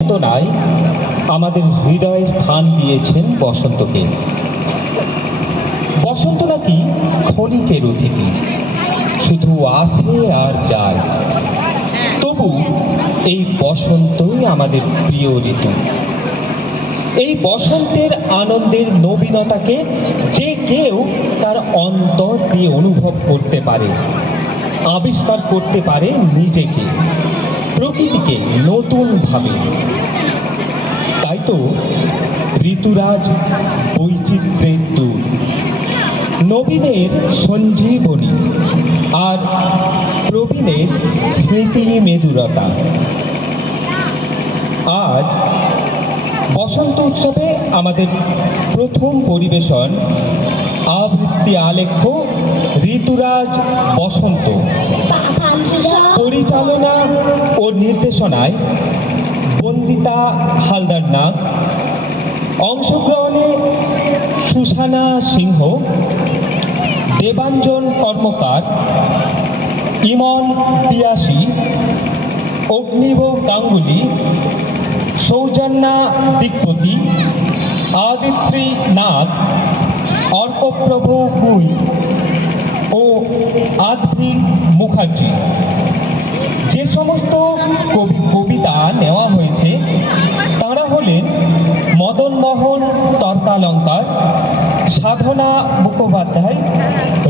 চেতনায় আমাদের হৃদয়ে স্থান দিয়েছেন বসন্তকে। বসন্ত নাকি ক্ষণিকের অতিথি, শুধু আসে আর যায়। তবু এই বসন্তই আমাদের প্রিয় ঋতু। এই বসন্তের আনন্দের নবীনতাকে যে কেউ তার অন্তর দিয়ে অনুভব করতে পারে, আবিষ্কার করতে পারে নিজেকে, প্রকৃতিকে নতুনভাবে। তাই তো ঋতুরাজ বৈচিত্র্যের দূত, নবীনের সঞ্জীবনী আর প্রবীণের স্মৃতি মেদুরতা। আজ বসন্ত উৎসবে আমাদের প্রথম পরিবেশন আবৃত্তি আলেখ্য ঋতুরাজ বসন্ত। পরিচালনা ও নির্দেশনায় বন্দিতা হালদার নাগ, অংশগ্রহণে সুসানা সিংহ, দেবাঞ্জন কর্মকার, ইমন তিয়াসী, অগ্নিব গাঙ্গুলি, সৌজন্যা দিকপতি, আদিত্রী নাগ, অর্কপ্রভু গুই ও আদ্ভিক মুখার্জি। যে সমস্ত কবিতা নেওয়া হয়েছে তাঁরা হলেন মদনমোহন তর্কালঙ্কার, সাধনা মুখোপাধ্যায়,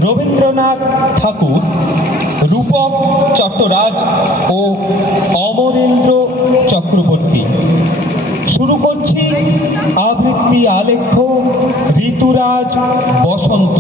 রবীন্দ্রনাথ ঠাকুর, রূপক চট্টরাজ ও অমরেন্দ্র চক্রবর্তী। শুরু করছি আবৃত্তি আলেখ্য ঋতুরাজ বসন্ত।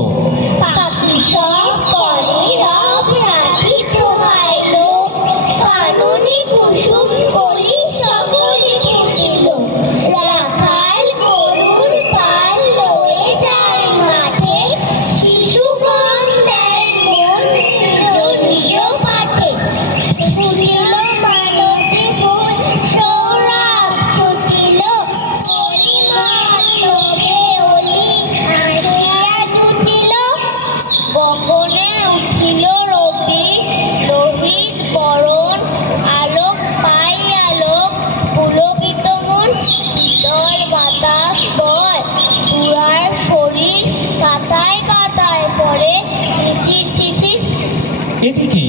এদিকে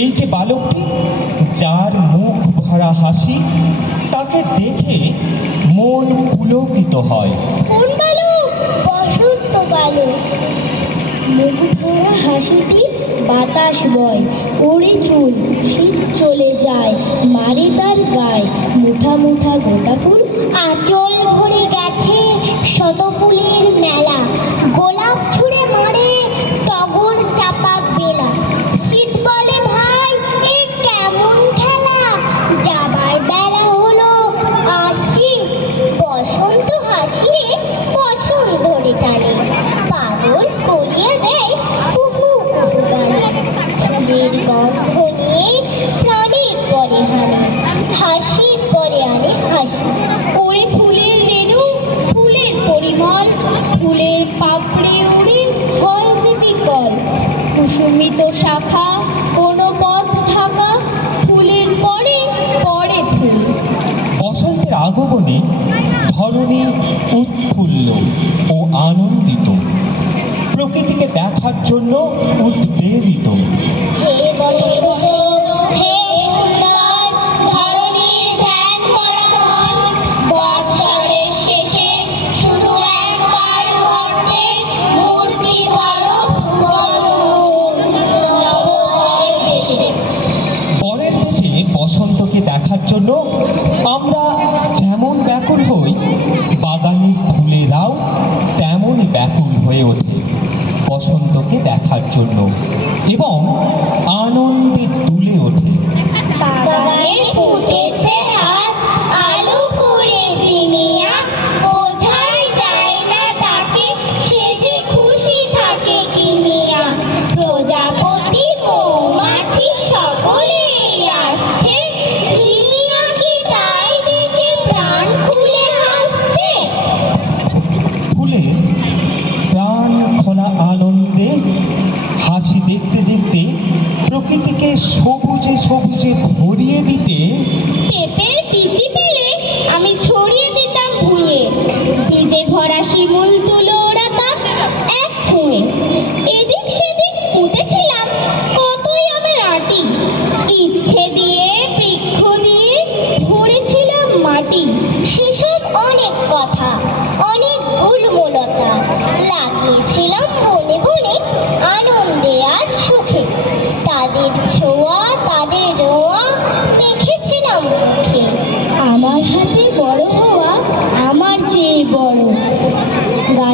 এই যে বালকটি, যার মুখ ভরা হাসি, তাকে দেখে মন পুলকিত হয়। কোন বালক? বসন্ত বালক। মুখ ভরা হাসিটি বাতাস বয়, ওরে চুল, শীত চলে যায়, মারে তার গায়ে মুঠা মুঠা গোটা ফুল। আঁচল ভরে গেছে শত ফুলের মেলা, গোলাপ ছুঁড়ে মারে টগর চাপা বেলা। শীত বলে ভাই এ কেমন খেলা, যাবার বেলা হলো আসি। বসন্ত হাসিয়ে বসন ধরে টানে, পাগল করিয়ে দেয় কুহু কুহু গানে। ফুলের গন্ধ নিয়ে প্রাণের পরে হানে, হাসির পরে আনে হাসি। ওরে ফুলের রেণু, ফুলের পরিমল, ফুলের পাপড়ি উড়ে হয় যে বিকল। কুসুমিত শাখা কোনো পথ ঢাকা, ফুলের পরে পরে ফুল। বসন্তের আগমনে ধরণী উৎফুল্ল ও আনন্দিত, প্রকৃতিকে দেখার জন্য উদ্বেলিত। হে বসন্ত, হে সুন্দর, ধরণীর ধ্যান করা মন। বৎসরের শেষে শুধু একবার ঘটে মূর্তি ধরো নববরের দেশে। পরের দেশে বসন্তকে দেখার জন্য আমরা যেমন ব্যাকুল হই, বাগানের ফুলেরাও তেমনই ব্যাকুল হয়ে ওঠে বসন্তকে দেখার জন্য এবং আনন্দে দুলে ওঠে। বাগানে ফুটেছে আজ আলো করে জিনিয়া, বোঝাই যায় না তাকে সে যে খুশি থাকে কিনিয়া। প্রজাপতি মৌমাছি সকলেই আসছে, জিনিয়া কি তাই দেখে প্রাণ খুলে হাসছে। ফুলের প্রাণ খোলা আনন্দে হাসি দেখতে দেখতে প্রকৃতিকে সবুজে সবুজে ভরিয়ে দিতে পেঁপের বিচি পেলে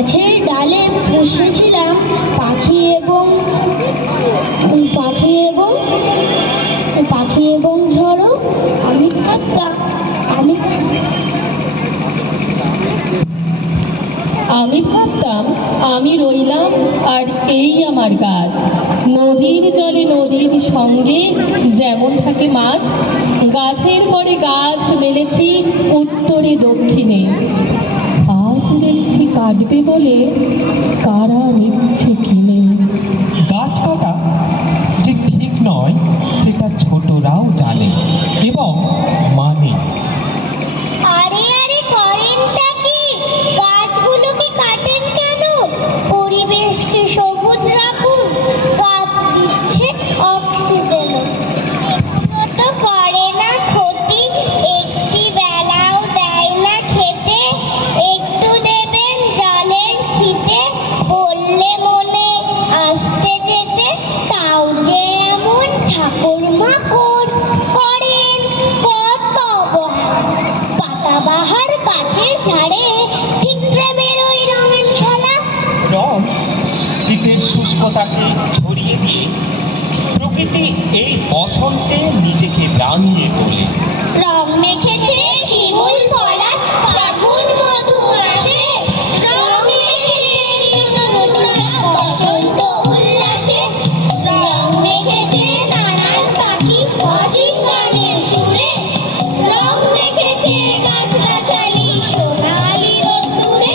গাছের ডালে বসেছিলাম পাখি এবং ঝড়ো। আমি ভাবতাম আমি রইলাম আর এই আমার গাছ। নদীর জলে নদীর সঙ্গে যেমন থাকে মাছ, গাছের পরে গাছ মেলেছি উত্তরে দক্ষিণে। আজ দেখছি কাটবে বলে কারা নিচ্ছে কিনে। গাছ কাটা যে ঠিক নয় সেটা ছোটরাও জানে এবং মানে। আরে আরে করেনটা কি? গাছগুলোকে কাটেন কেন? পরিবেশকে সবুজ রাখুন, গাছ দিচ্ছে অক্সিজেন। এগুলো তো করে না ক্ষতি, একটি বেলাও দেয় না খেতে। একটু দেবেন জলের ছিটে, বললে মনে আসতে যেতে। তাও যে এমন ঠাকুর মাকড় করেন কত অবহেলা। পাতাবাহার গাছের ঝাড়ে ঠিকরে বেরোয় রঙের খেলা। রং শীতের শুষ্কতাকে ছড়িয়ে দিয়ে প্রকৃতি এই বসন্তে নিজেকে রাঙিয়ে তোলে। রং মেখেছে শিমুল পলাশ ফাগুন মধু মাসে। রং মেখেছে কৃষ্ণচূড়া বসন্ত উল্লাসে। রং মেখেছে নানান পাখি অজিত গানের সুরে। রং মেখেছে গাছগাছালি সোনালি রোদ্দুরে।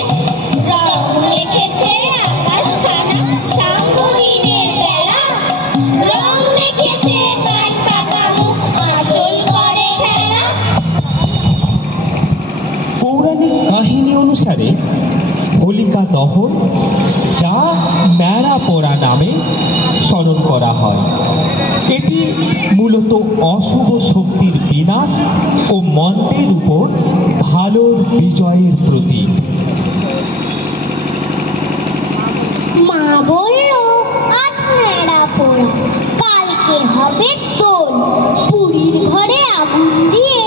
রং মেখেছে আকাশখানা সাঙ্গদিনের বেলা। রং মেখেছে কান পাকা মুখ আঁচল করে খেলা। পৌরাণিক কাহিনী অনুসারে হোলিকা দহন, যা ন্যাড়া পোড়া নামে স্মরণ করা হয়, এটি মূলত অশুভ শক্তির বিনাশ ও মন্দের উপর ভালোর বিজয়ের প্রতীক। মা বলল আজ ন্যাড়া পোড়া, কালকে হবে দোল। পুরীর ঘরে আগুন দিয়ে